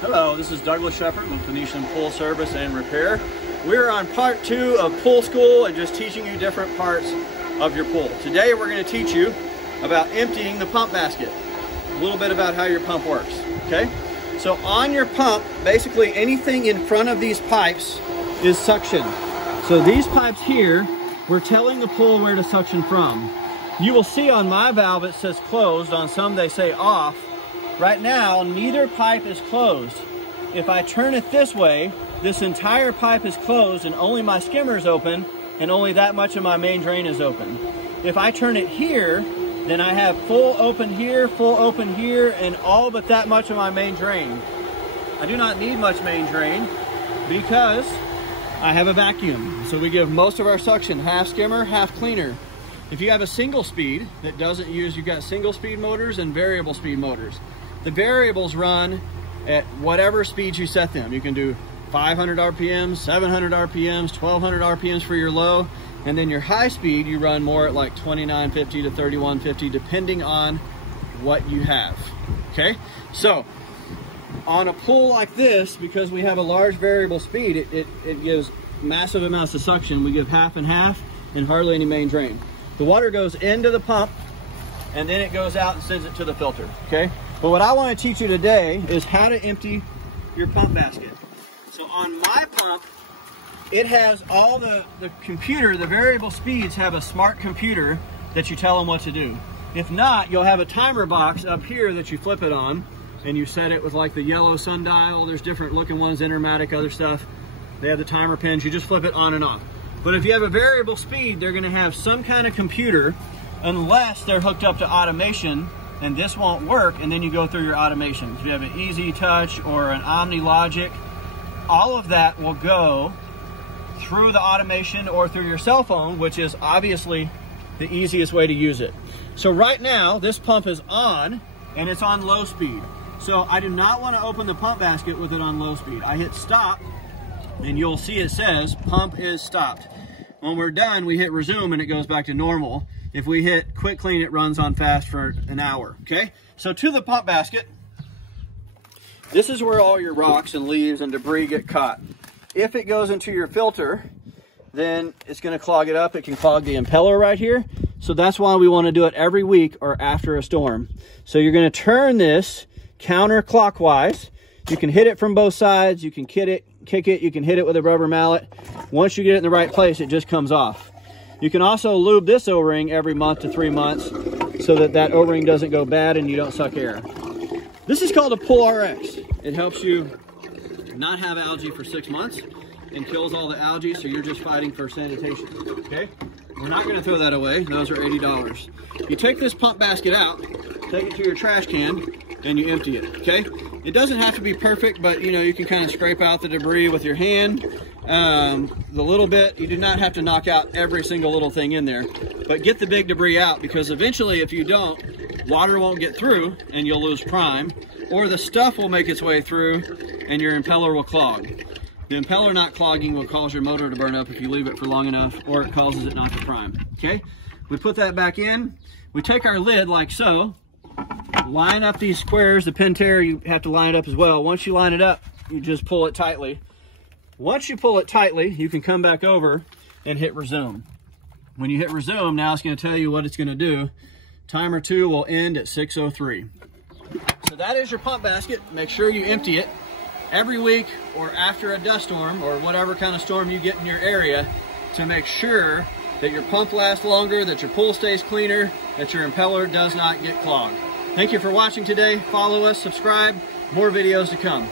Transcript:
Hello, this is Douglas Shepard with Phoenician Pool Service and Repair. We're on part 2 of pool school and just teaching you different parts of your pool. Today we're going to teach you about emptying the pump basket. A little bit about how your pump works, okay? So on your pump, basically anything in front of these pipes is suction. So these pipes here, we're telling the pool where to suction from. You will see on my valve it says closed, on some they say off. Right now, neither pipe is closed. If I turn it this way, this entire pipe is closed and only my skimmer is open and only that much of my main drain is open. If I turn it here, then I have full open here, and all but that much of my main drain. I do not need much main drain because I have a vacuum. So we give most of our suction half skimmer, half cleaner. If you have a single speed that doesn't use, you've got single speed motors and variable speed motors. The variables run at whatever speeds you set them. You can do 500 RPMs, 700 RPMs, 1200 RPMs for your low, and then your high speed you run more at like 2950 to 3150 depending on what you have. Okay, so on a pool like this, because we have a large variable speed, it gives massive amounts of suction. We give half and half and hardly any main drain. The water goes into the pump and then it goes out and sends it to the filter, okay? But what I want to teach you today is how to empty your pump basket. So on my pump, it has all the computer, the variable speeds have a smart computer that you tell them what to do. If not, you'll have a timer box up here that you flip it on and you set it with like the yellow sundial. There's different looking ones, Intermatic, other stuff. They have the timer pins, you just flip it on and off. But if you have a variable speed, they're gonna have some kind of computer unless they're hooked up to automation, and this won't work, and then you go through your automation. If you have an Easy Touch or an Omni Logic, all of that will go through the automation or through your cell phone, which is obviously the easiest way to use it. So right now, this pump is on, and it's on low speed. So I do not want to open the pump basket with it on low speed. I hit stop, and you'll see it says pump is stopped. When we're done, we hit resume and it goes back to normal. If we hit quick clean, it runs on fast for an hour, okay? So to the pump basket, this is where all your rocks and leaves and debris get caught. If it goes into your filter, then it's gonna clog it up. It can clog the impeller right here. So that's why we wanna do it every week or after a storm. So you're gonna turn this counterclockwise. You can hit it from both sides. You can kick it, you can hit it with a rubber mallet. Once you get it in the right place, it just comes off. You can also lube this O-ring every month to 3 months so that that O-ring doesn't go bad and you don't suck air. This is called a Pool RX. It helps you not have algae for 6 months and kills all the algae, so you're just fighting for sanitation, okay? We're not gonna throw that away. Those are $80. You take this pump basket out, take it to your trash can, and you empty it, okay? It doesn't have to be perfect, but you know, you can kind of scrape out the debris with your hand. The little bit, you do not have to knock out every single little thing in there, but get the big debris out, because eventually if you don't, water won't get through and you'll lose prime, or the stuff will make its way through and your impeller will clog. The impeller not clogging will cause your motor to burn up if you leave it for long enough, or it causes it not to prime, okay? We put that back in, we take our lid like so, line up these squares, the Pentair, you have to line it up as well. Once you line it up, you just pull it tightly. Once you pull it tightly, you can come back over and hit resume. When you hit resume, now it's going to tell you what it's going to do. Timer 2 will end at 6:03. So that is your pump basket. Make sure you empty it every week or after a dust storm or whatever kind of storm you get in your area to make sure that your pump lasts longer, that your pool stays cleaner, that your impeller does not get clogged. Thank you for watching today. Follow us, subscribe, more videos to come.